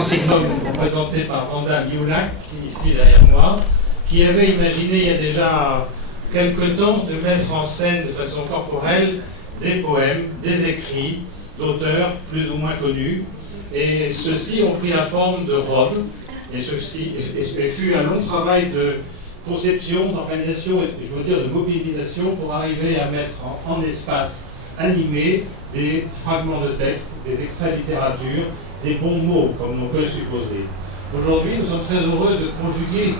Signum, présenté par Vanda Miulak, qui est ici derrière moi, qui avait imaginé il y a déjà quelque temps de mettre en scène de façon corporelle des poèmes, des écrits d'auteurs plus ou moins connus. Et ceux-ci ont pris la forme de robes. Et ceci fut un long travail de conception, d'organisation et je veux dire de mobilisation pour arriver à mettre en espace animé des fragments de texte, des extraits de littérature, des bons mots, comme on peut le supposer. Aujourd'hui, nous sommes très heureux de conjuguer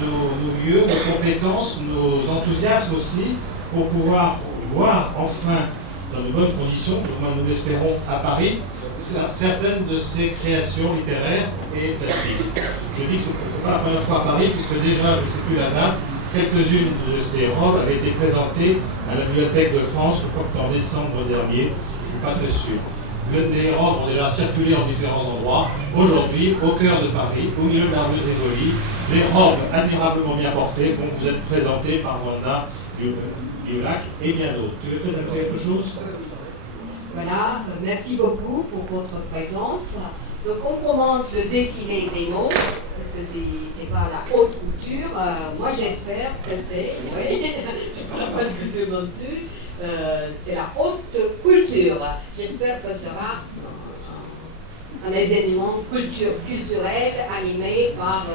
nos lieux, nos compétences, nos enthousiasmes aussi, pour pouvoir voir enfin, dans de bonnes conditions, du moins nous l'espérons à Paris, certaines de ces créations littéraires et plastiques. Je dis que ce n'est pas la première fois à Paris, puisque déjà, je ne sais plus la date, quelques-unes de ces robes avaient été présentées à la Bibliothèque de France, je crois que c'était en décembre dernier, je ne suis pas très sûr. Les robes ont déjà circulé en différents endroits. Aujourd'hui, au cœur de Paris, au milieu de la rue de Rivoli, des robes admirablement bien portées vont vous être présentées par Vanda Miulak et bien d'autres. Tu veux présenter quelque chose ? Voilà, merci beaucoup pour votre présence. Donc on commence le défilé des mots, parce que c'est pas la haute couture. Moi j'espère que c'est, oui, c'est pas la basse couture non plus, c'est la haute culture. J'espère que ce sera un événement culturel animé par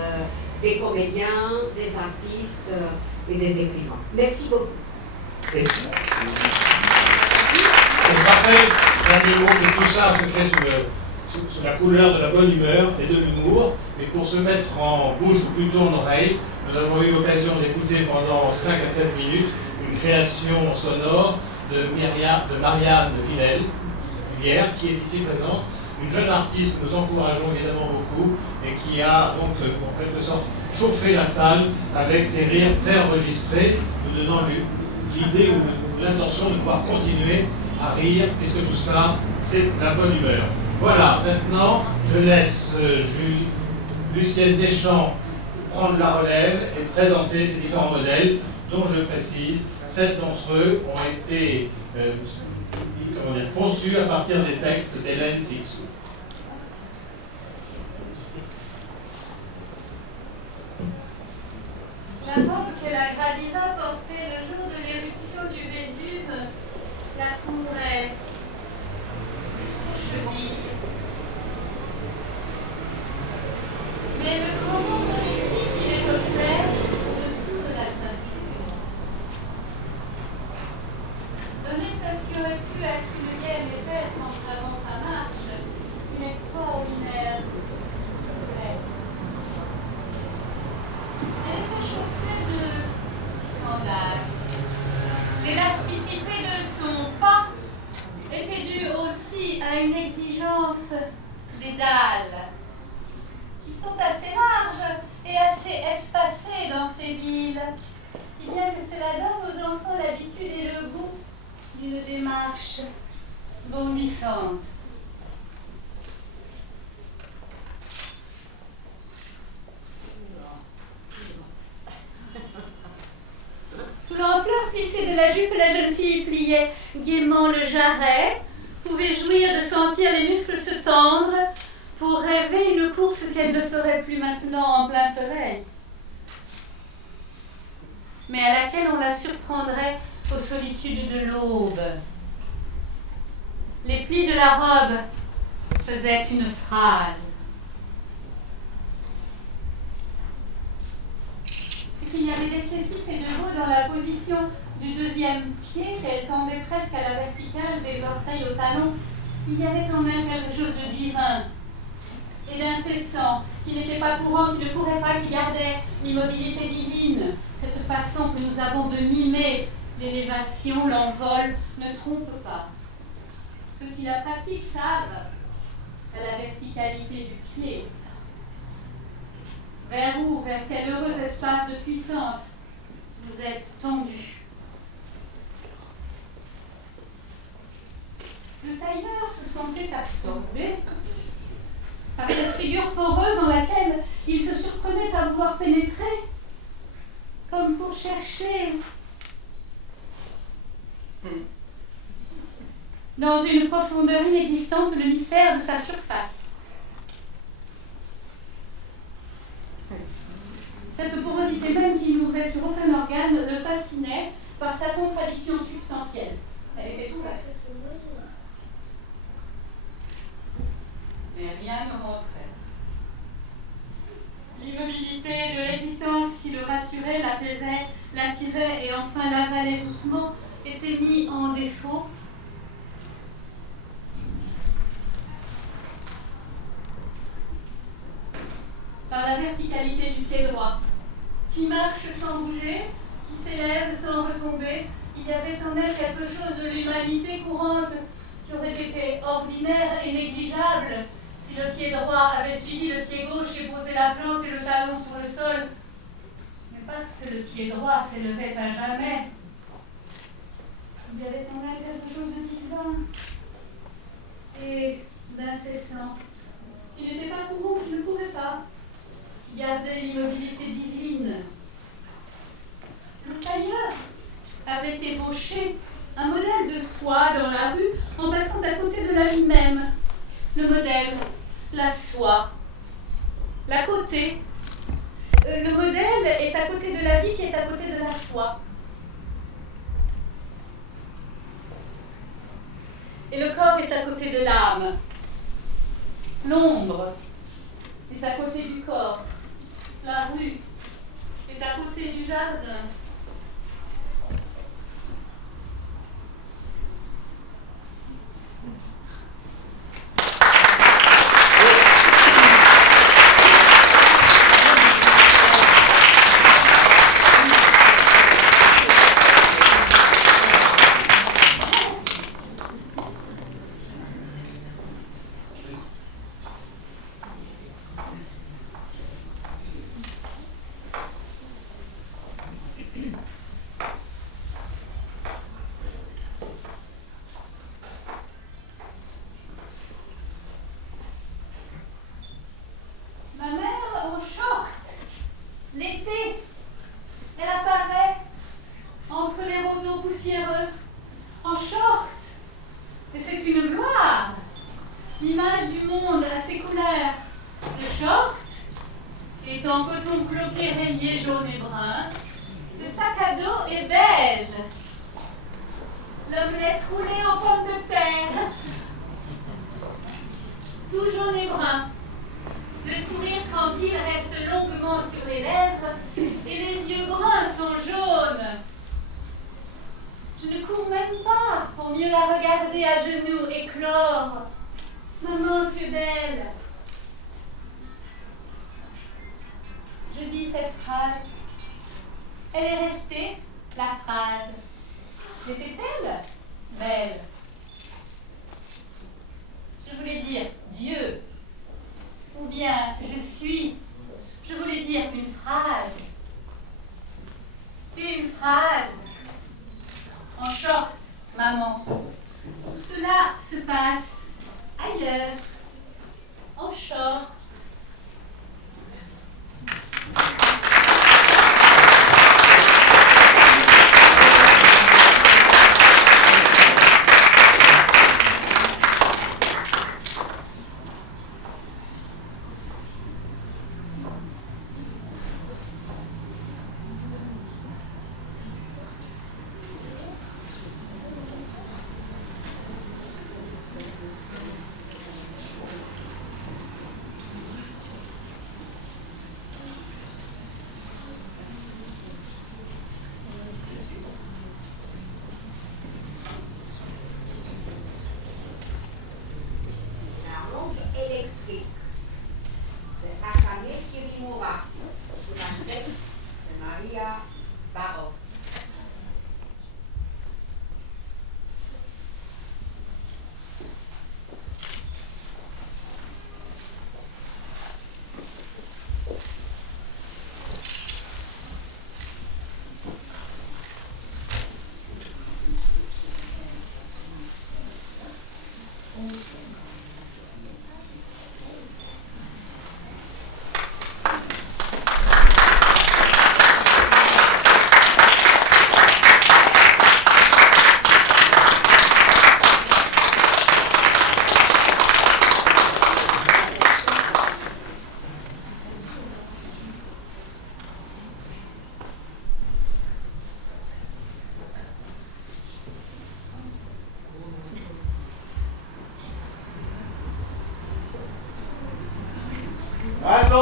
des comédiens, des artistes et des écrivains. Merci beaucoup. Je rappelle, dernier mot, que tout ça se fait sous la couleur de la bonne humeur et de l'humour. Et pour se mettre en bouche ou plutôt en oreille, nous avons eu l'occasion d'écouter pendant 5 à 7 minutes une création sonore de Marianne Villers, qui est ici présente. Une jeune artiste que nous encourageons évidemment beaucoup et qui a donc en quelque sorte chauffé la salle avec ses rires préenregistrés, nous donnant l'idée ou l'intention de pouvoir continuer à rire, puisque tout ça, c'est la bonne humeur. Voilà, maintenant, je laisse Lucienne Deschamps prendre la relève et présenter ces différents modèles, dont je précise, 7 d'entre eux ont été conçus à partir des textes d'Hélène Sixou. La robe que la Gradiva portait le jour de l'éruption du Vésuve la couvrait jusqu'aux chevilles. Mais le grand nombre du plis qui les offrait au-dessous de la ceinture donnait à ce qui aurait pu être une gaine épaisse entravant sa marche une extraordinaire souplesse. Elle était chaussée de sandales. L'élasticité de son pas était due aussi à une exigence des dalles, qui sont assez larges et assez espacées dans ces villes, si bien que cela donne aux enfants l'habitude et le goût d'une démarche bondissante. Sous l'ampleur plissée de la jupe, la jeune fille pliait gaiement le jarret, pouvait jouir de sentir les muscles se tendre pour rêver une course qu'elle ne ferait plus maintenant en plein soleil, mais à laquelle on la surprendrait aux solitudes de l'aube. Les plis de la robe faisaient une phrase. Il y avait d'excessif et de beau dans la position du deuxième pied, qu'elle tendait presque à la verticale des orteils au talon. Il y avait en elle quelque chose de divin et d'incessant, qui n'était pas courant, qui ne courait pas, qui gardait l'immobilité divine. Cette façon que nous avons de mimer l'élévation, l'envol, ne trompe pas. Ceux qui la pratiquent savent à la verticalité du pied. Vers où, vers quel heureux espace de puissance vous êtes tendu. Le tailleur se sentait absorbé par cette figure poreuse en laquelle il se surprenait à vouloir pénétrer, comme pour chercher dans une profondeur inexistante le mystère de sa surface. Cette porosité même qui n'ouvrait sur aucun organe le fascinait par sa contradiction substantielle. Elle était ouverte. Mais rien ne rentrait. L'immobilité de l'existence qui le rassurait, l'apaisait, l'attirait et enfin l'avalait doucement était mis en défaut. Par la verticalité du pied droit, qui marche sans bouger, qui s'élève sans retomber. Il y avait en elle quelque chose de l'humanité courante qui aurait été ordinaire et négligeable si le pied droit avait suivi le pied gauche et posé la plante et le talon sur le sol. Mais parce que le pied droit s'élevait à jamais, il y avait en elle quelque chose de divin et d'incessant. Il n'était pas courant, il ne courait pas. Il gardait l'immobilité divine. Le tailleur avait ébauché un modèle de soi dans la rue en passant à côté de la vie même. Le modèle, la soie. La côté. Le modèle est à côté de la vie qui est à côté de la soie. Et le corps est à côté de l'âme. L'ombre est à côté du corps. La rue est à côté du jardin.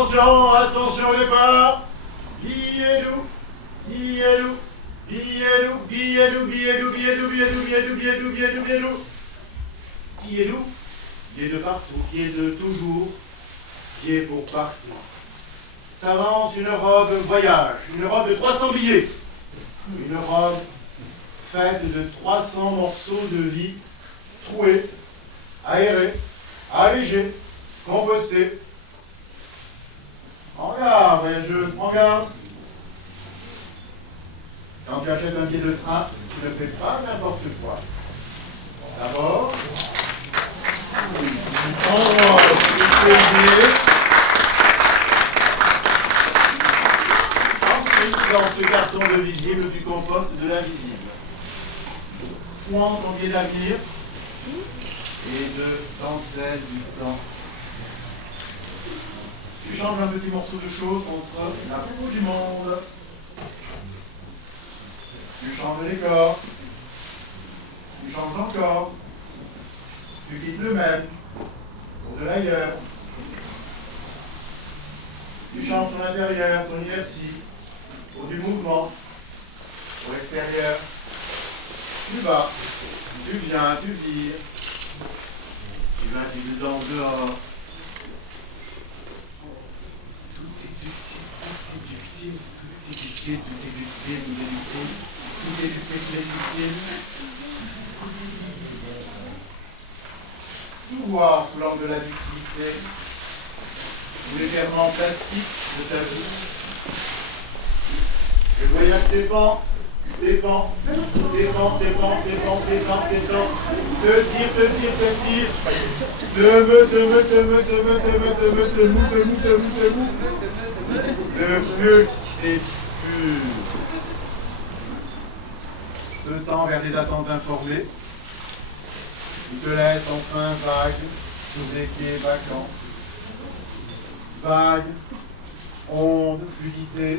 Attention, attention au départ. Billet-doux, billet-doux, billet-doux, billet-doux, billet-doux, billet-doux, billet-doux, billet-doux, billet-doux, billet-doux, billet-doux. Billet-doux, billet de partout, billet de toujours, billet pour partout. S'avance une robe voyage, une robe de 300 billets. Une robe faite de 300 morceaux de vie, troués, aérés, allégés, compostés. Prends garde, voyageuse, prends garde. Quand tu achètes un billet de train, tu ne fais pas n'importe quoi. D'abord, tu prends le billet. Ensuite, dans ce carton de visible, tu compostes de l'invisible. Prends ton billet d'avenir et de dentelle du temps. Tu changes un petit morceau de chose contre la peau du monde. Tu changes les corps. Tu changes encore. Tu quittes le même pour de l'ailleurs. Tu changes ton intérieur, ton inertie, pour du mouvement, pour l'extérieur. Tu vas, tu viens, tu vires. Tu vas, tu danses dehors. Tout voir sous l'angle de la ductilité, ou légèrement plastique de ta vie. Le voyage dépend. Te pulse et pur. Te tend vers des attentes informées. Tu te laisses enfin vague sur des pieds vacants. Vague, onde, fluidité,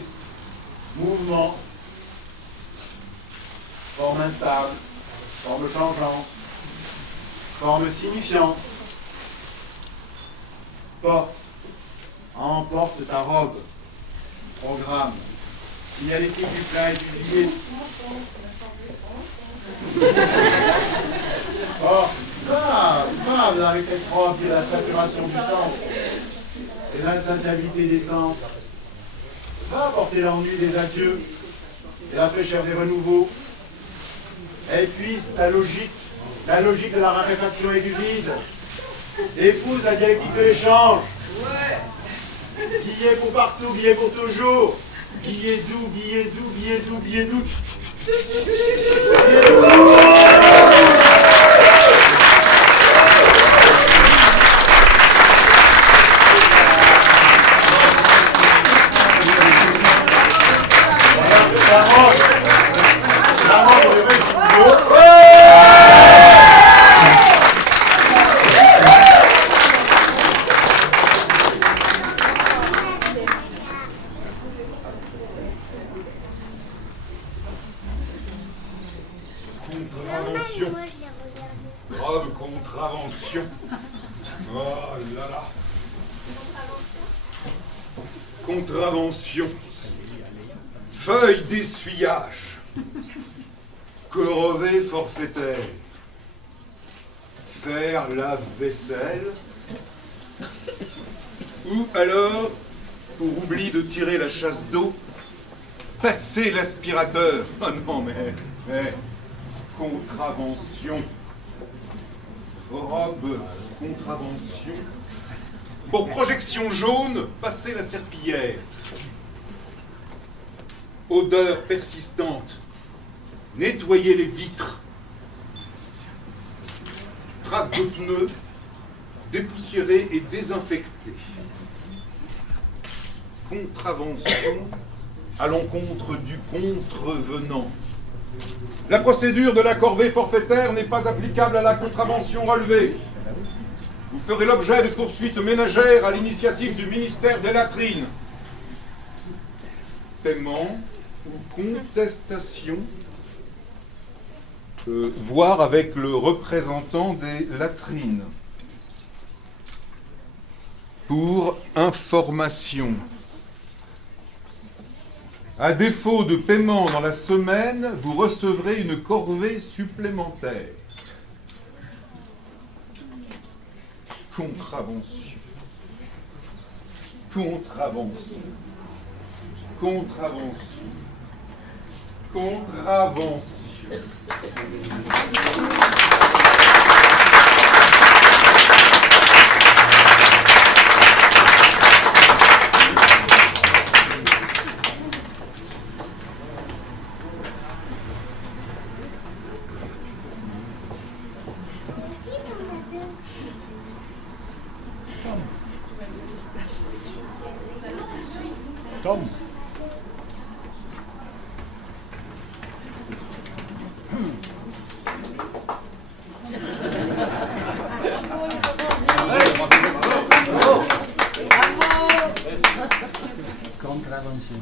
mouvement. Forme instable, forme changeante, forme signifiante. Porte, emporte ta robe, programme, signalétique du plat et du billet. Porte, va avec cette robe qui est la saturation du temps et l'insatiabilité des sens. Va porter l'ennui des adieux et la fraîcheur des renouveaux. Épuise la logique de la raréfaction et du vide. Épouse la dialectique de l'échange. Billet pour partout, billet pour toujours. Billet doux, billet doux, billet doux, billet doux. Billet doux. Grave contravention. Oh là là. Contravention. Feuille d'essuyage. Corvée forfaitaire. Faire la vaisselle. Ou alors, pour oubli de tirer la chasse d'eau, passer l'aspirateur. Oh non, mais contravention. Robe, contravention. Pour projection jaune, passer la serpillière. Odeur persistante. Nettoyer les vitres. Traces de pneus. Dépoussiérer et désinfecter. Contravention à l'encontre du contrevenant. La procédure de la corvée forfaitaire n'est pas applicable à la contravention relevée. Vous ferez l'objet de poursuites ménagères à l'initiative du ministère des Latrines. Paiement ou contestation. Voir avec le représentant des Latrines. pour information. À défaut de paiement dans la semaine, vous recevrez une corvée supplémentaire. Contravention. Contravention. Contravention. Contravention. Tom. Contravention.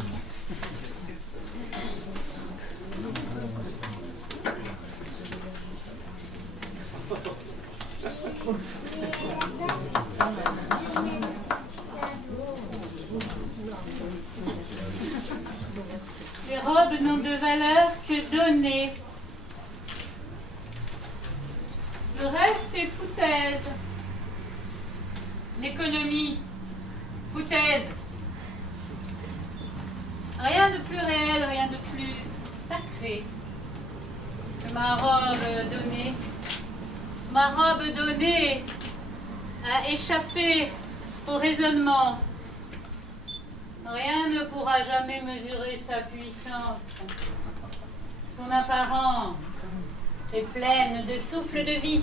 Les robes n'ont de valeur que donnée. Le reste est foutaise. L'économie, foutaise. Rien de plus réel, rien de plus sacré que ma robe donnée. Ma robe donnée a échappé au raisonnement. Rien ne pourra jamais mesurer sa puissance. Son apparence est pleine de souffle de vie.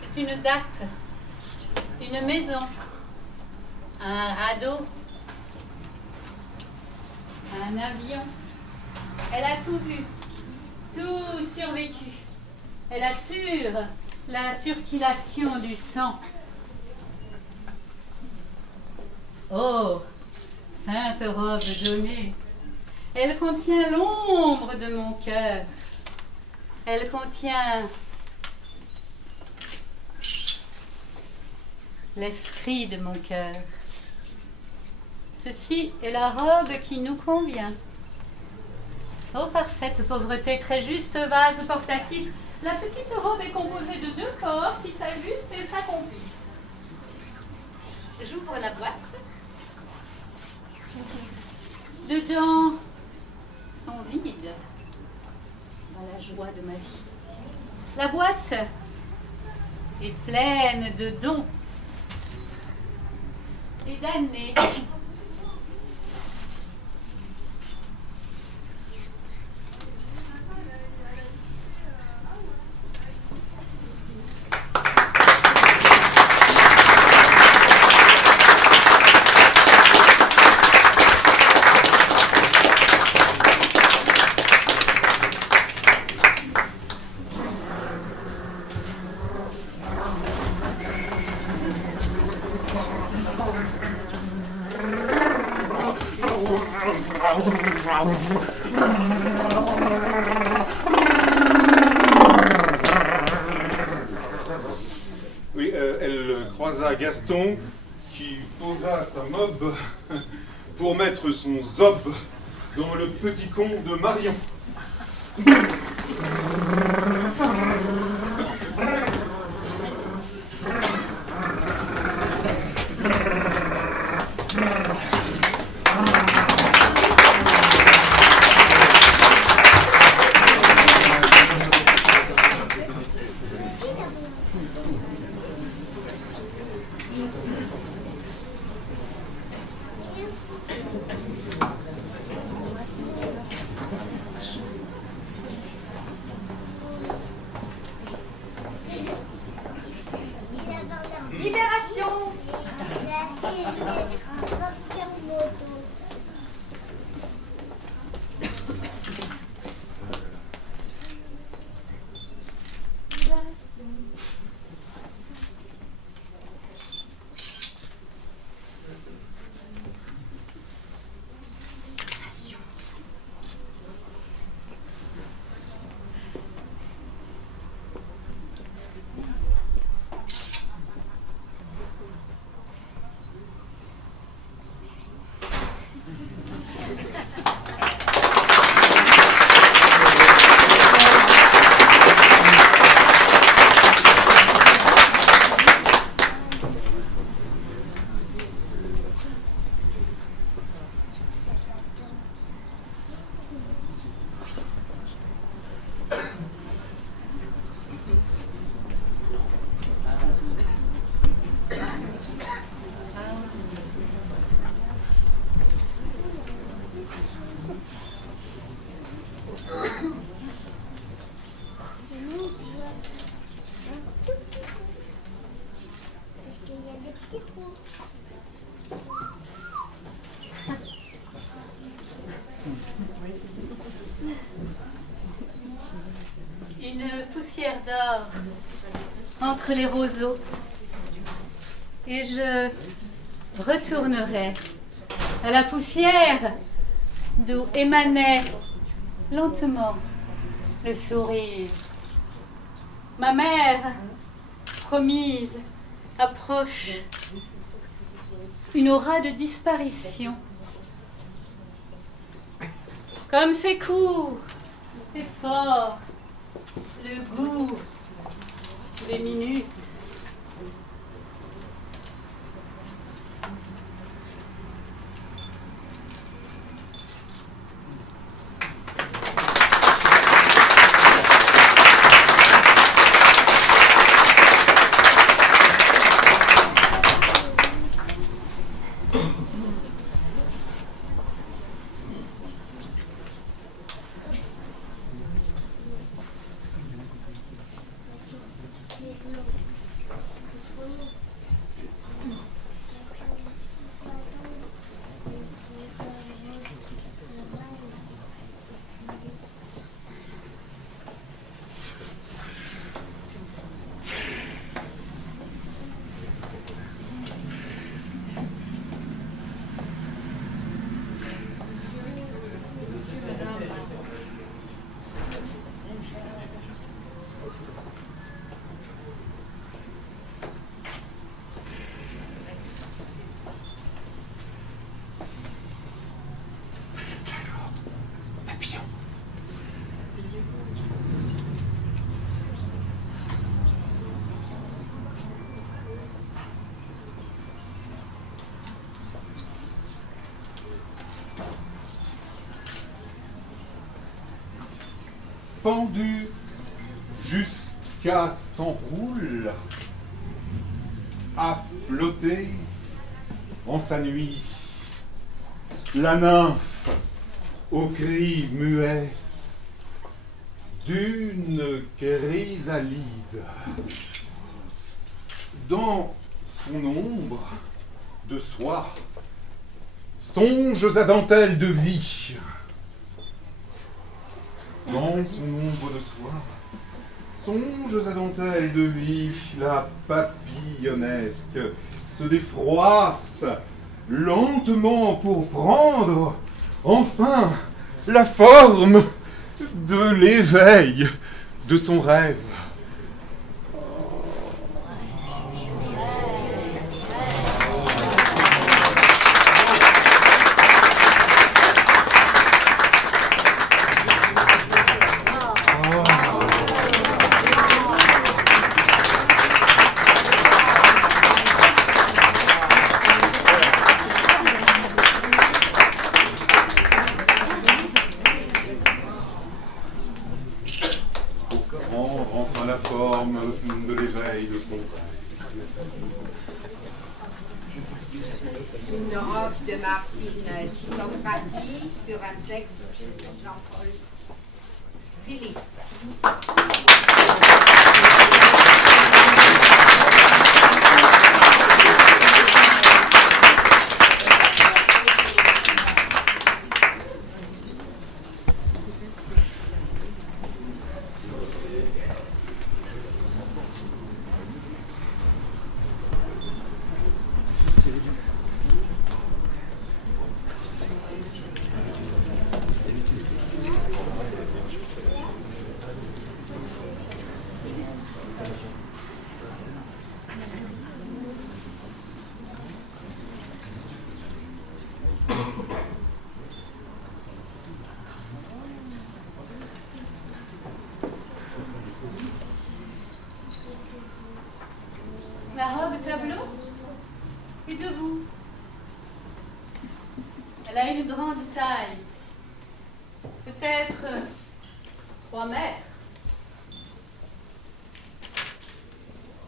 C'est une date, une maison, un radeau, un avion. Elle a tout vu, tout survécu. Elle assure la circulation du sang. Oh, sainte robe donnée, elle contient l'ombre de mon cœur. Elle contient l'esprit de mon cœur. Ceci est la robe qui nous convient. Ô parfaite pauvreté, très juste vase portatif, la petite robe est composée de 2 corps qui s'ajustent et s'accomplissent. J'ouvre la boîte. Dedans sont vides. À la joie de ma vie. La boîte est pleine de dons et d'années. Oui, elle croisa Gaston qui posa sa mob pour mettre son zob dans le petit con de Marion. Libération! Une poussière d'or entre les roseaux, et je retournerai à la poussière d'où émanait lentement le sourire. Ma mère promise approche, une aura de disparition. Comme c'est court et fort, le goût des minutes. Pendu jusqu'à s'enroule, à flotter en sa nuit, la nymphe au cri muet d'une chrysalide. Dans son ombre de soie, songes à dentelle de vie. Dans son ombre de soie, songes à dentelle de vie, la papillonnesque se défroisse lentement pour prendre enfin la forme de l'éveil de son rêve. Enfin la forme de l'éveil de son rêve. Une robe de Martine Schittofrati sur un texte de Jean-Paul Philippe. Elle a une grande taille, peut-être 3 mètres.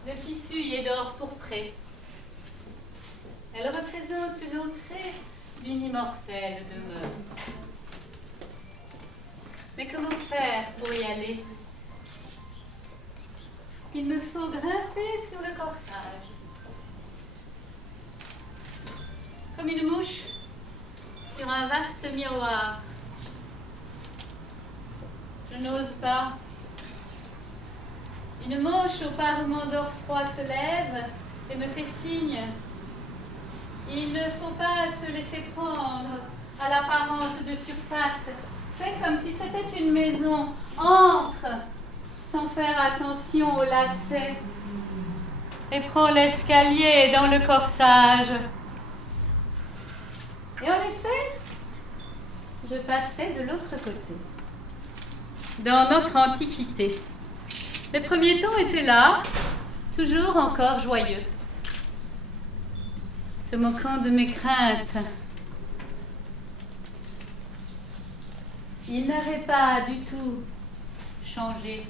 Le tissu y est d'or pourpré. Elle représente l'entrée d'une immortelle demeure. Mais comment faire pour y aller? Il me faut grimper sur le corsage. Comme une mouche sur un vaste miroir. Je n'ose pas. Une manche au parement d'or froid se lève et me fait signe. Il ne faut pas se laisser prendre à l'apparence de surface. Fais comme si c'était une maison. Entre sans faire attention aux lacets et prends l'escalier dans le corsage. Et en effet, je passais de l'autre côté. Dans notre antiquité, les premiers temps étaient là, toujours encore joyeux, se moquant de mes craintes. Il n'avait pas du tout changé.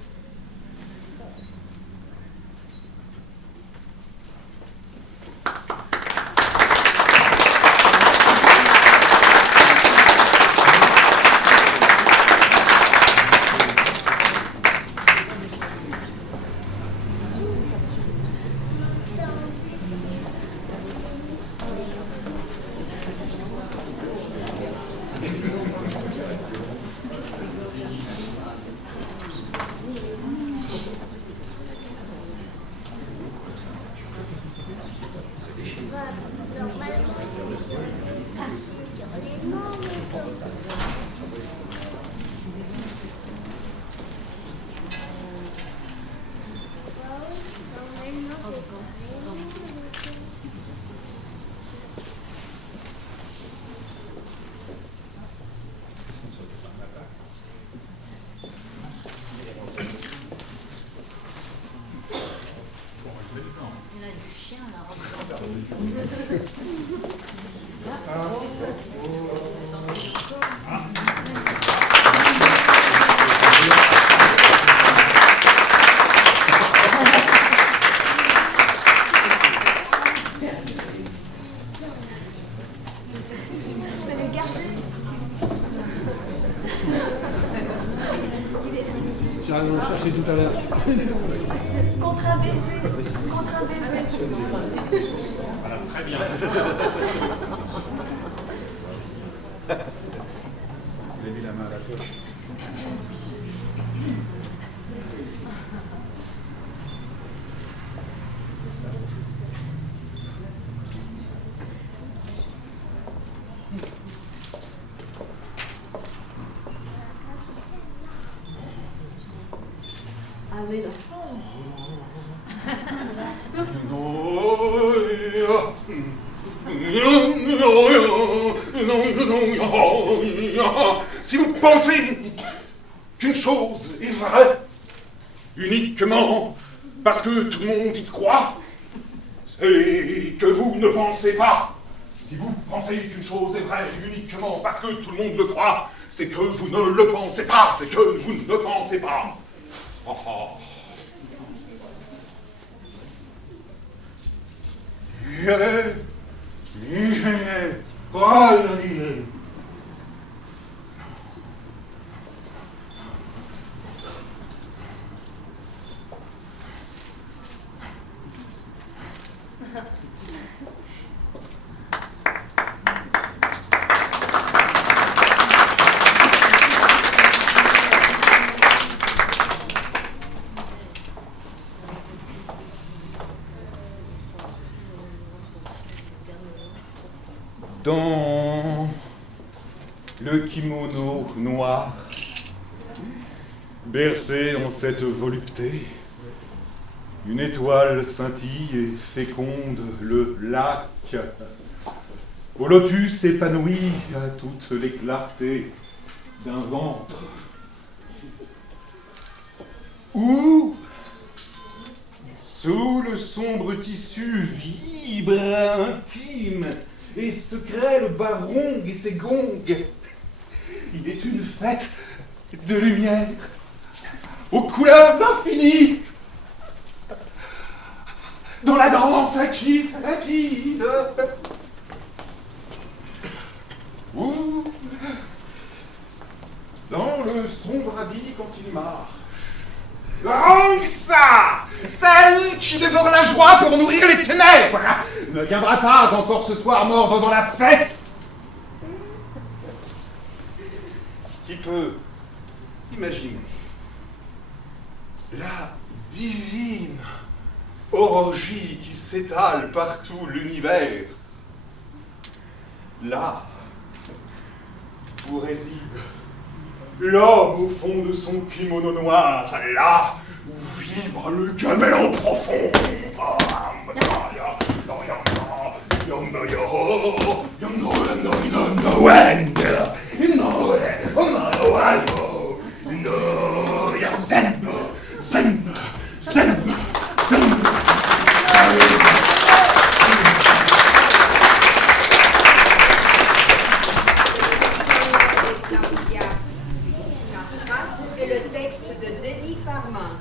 J'arrive à le chercher tout à l'heure. Contre un baiser. Contre un baiser. Voilà, très bien. Il a mis la main à la poche. Allez là. Si vous pensez qu'une chose est vraie uniquement parce que tout le monde y croit, c'est que vous ne pensez pas. Si vous pensez qu'une chose est vraie uniquement parce que tout le monde le croit, c'est que vous ne le pensez pas, c'est que vous ne pensez pas. Oh, oh. Dans le kimono noir, bercé en cette volupté, une étoile scintille et féconde le lac. Au lotus épanoui à toutes les clartés d'un ventre. Où, sous le sombre tissu vibre intime et ce grêle barongue et ses gongs. Il est une fête de lumière, aux couleurs infinies, dans la danse acquite, ou dans le sombre habit quand il marche. Angsa, celle qui dévore la joie pour nourrir les ténèbres, ne viendra pas encore ce soir mordre dans la fête. Qui peut imaginer la divine orgie qui s'étale par tout l'univers, là où réside l'homme au fond de son kimono noir, là où vibre le caméléon profond. Et le texte de Denis Parmin.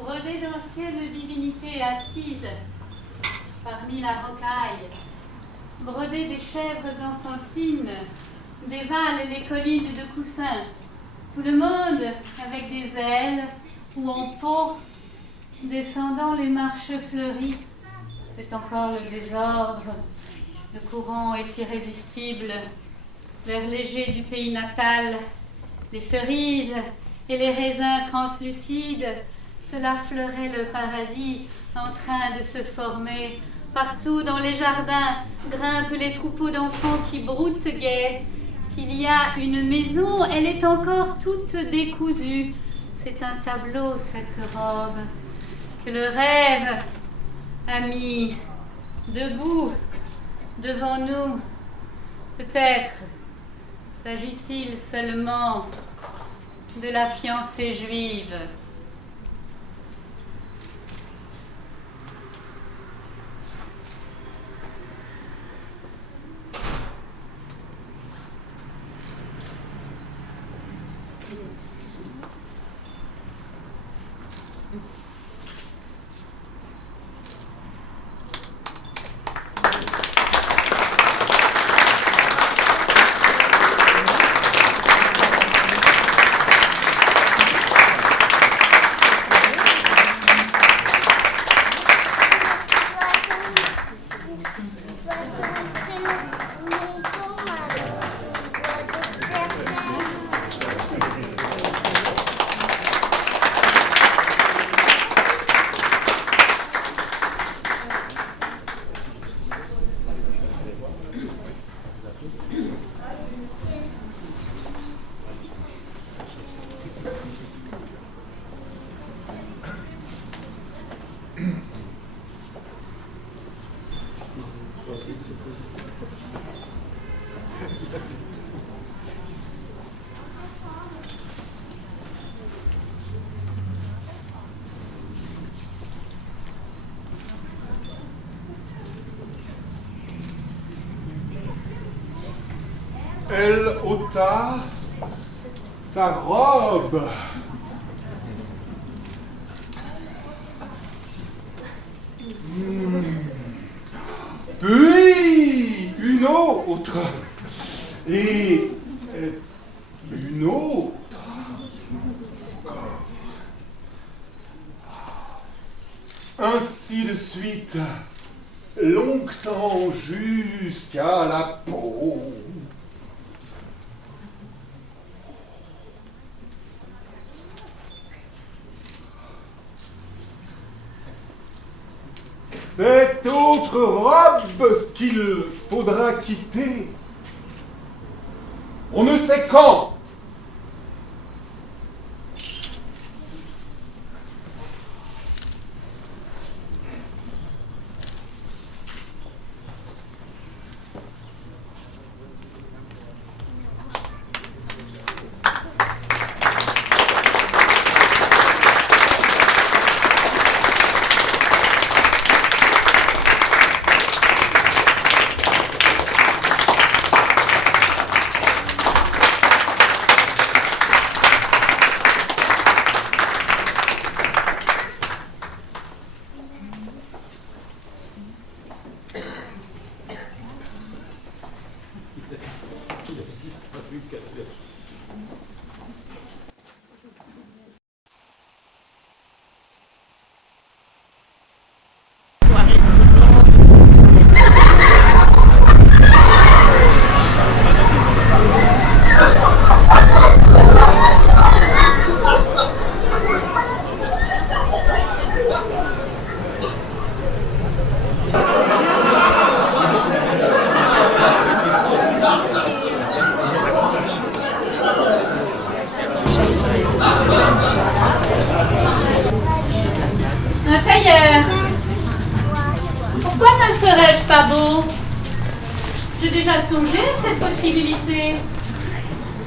Brodée d'anciennes divinités assises parmi la rocaille, brodée des chèvres enfantines, dévalent les collines de coussins, tout le monde avec des ailes ou en peau, descendant les marches fleuries. C'est encore le désordre, le courant est irrésistible, l'air léger du pays natal, les cerises et les raisins translucides. Cela fleurait le paradis en train de se former. Partout dans les jardins grimpent les troupeaux d'enfants qui broutent gai. S'il y a une maison, elle est encore toute décousue. C'est un tableau, cette robe, que le rêve a mis debout devant nous. Peut-être s'agit-il seulement de la fiancée juive. Elle ôta sa robe. Puis une autre. Et une autre. Ainsi de suite, longtemps jusqu'à la peau. Cette autre robe qu'il faudra quitter, on ne sait quand. Un tailleur. Pourquoi ne serais-je pas beau? J'ai déjà songé à cette possibilité.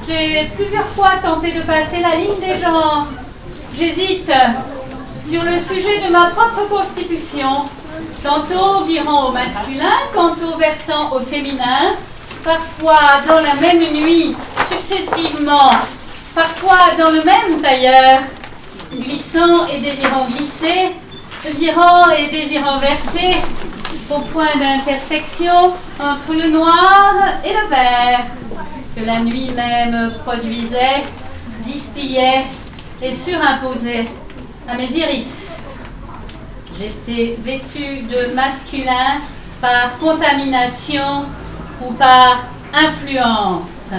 J'ai plusieurs fois tenté de passer la ligne des genres. J'hésite sur le sujet de ma propre constitution, tantôt virant au masculin, tantôt versant au féminin, parfois dans la même nuit, successivement, parfois dans le même tailleur, glissant et désirant glisser, virant et désirant verser, au point d'intersection entre le noir et le vert, que la nuit même produisait, distillait et surimposait à mes iris. J'étais vêtue de masculin par contamination ou par influence.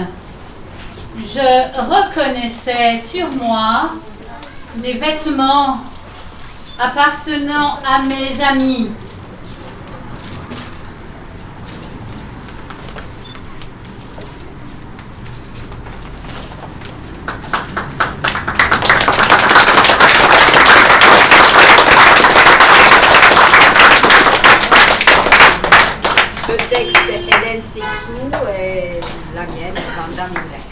Je reconnaissais sur moi des vêtements appartenant à mes amis. Le texte est Hélène Sixou et la mienne est Vanda Milek.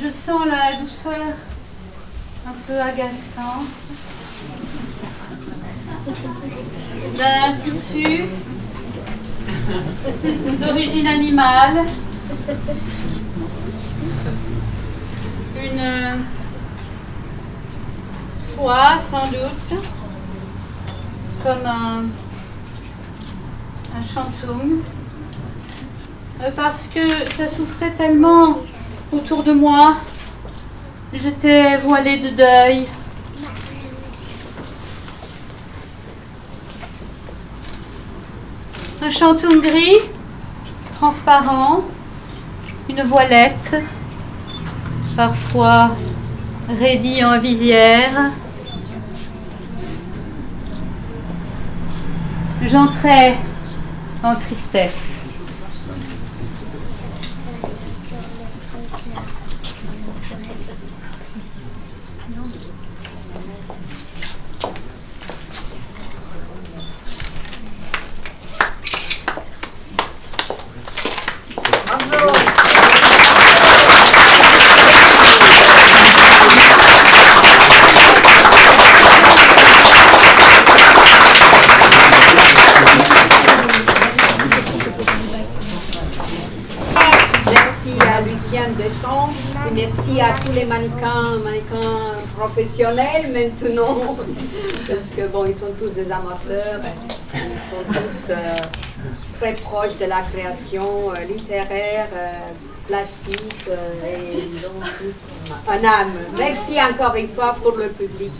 Je sens la douceur un peu agaçante d'un tissu d'origine animale, une soie sans doute, comme un chantoum, parce que ça souffrait tellement autour de moi, j'étais voilée de deuil. Un chantoum gris, transparent, une voilette, parfois raidie en visière. J'entrais en tristesse. mannequins professionnels maintenant, parce que bon, ils sont tous des amateurs, ils sont tous très proches de la création littéraire, plastique, et ils ont tous un âme. Merci encore une fois pour le public.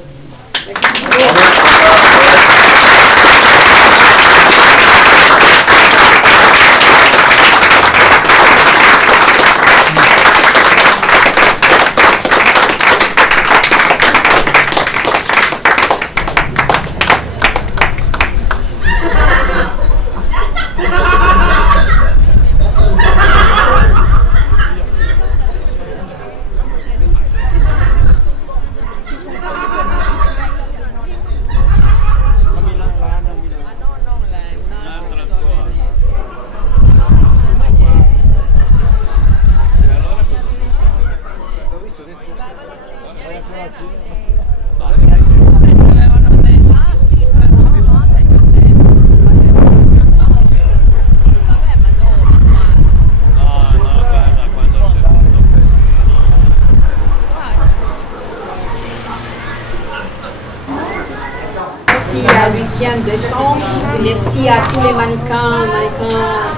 Merci à Lucienne Deschamps, merci à tous les mannequins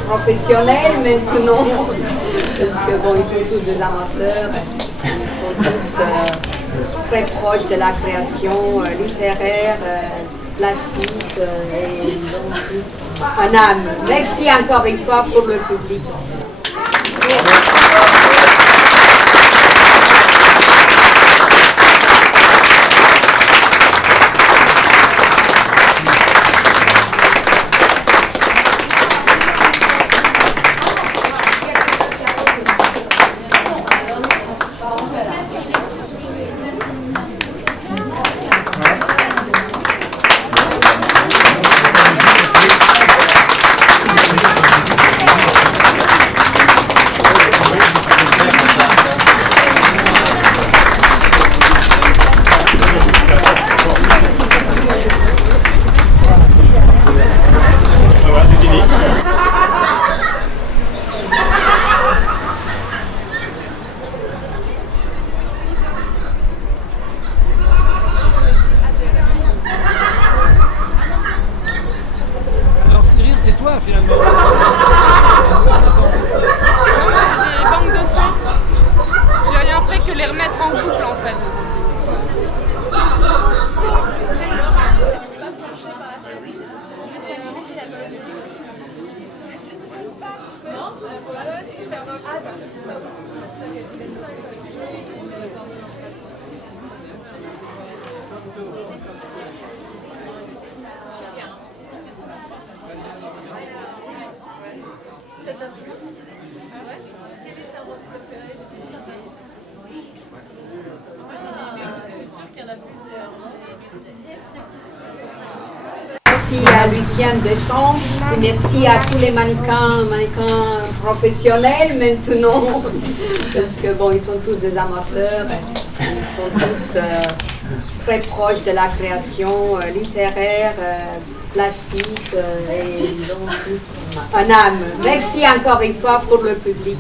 professionnels maintenant, parce que bon, ils sont tous des amateurs, ils sont tous très proches de la création littéraire, plastique, et ils ont tous un âme. Merci encore une fois pour le public. Finalement. Non, c'est des banques de sang. J'ai rien fait que les remettre en couple en fait. Ça t'a plu? Ouais. Quel est ta rôle préféré? Moi je suis sûre qu'il y en a plusieurs. Merci à Lucienne Deschamps, merci à tous les mannequins professionnels maintenant, parce que bon, ils sont tous des amateurs, ils sont tous très proches de la création littéraire, plastique, et ils ont tous un âme. Merci encore une fois pour le public.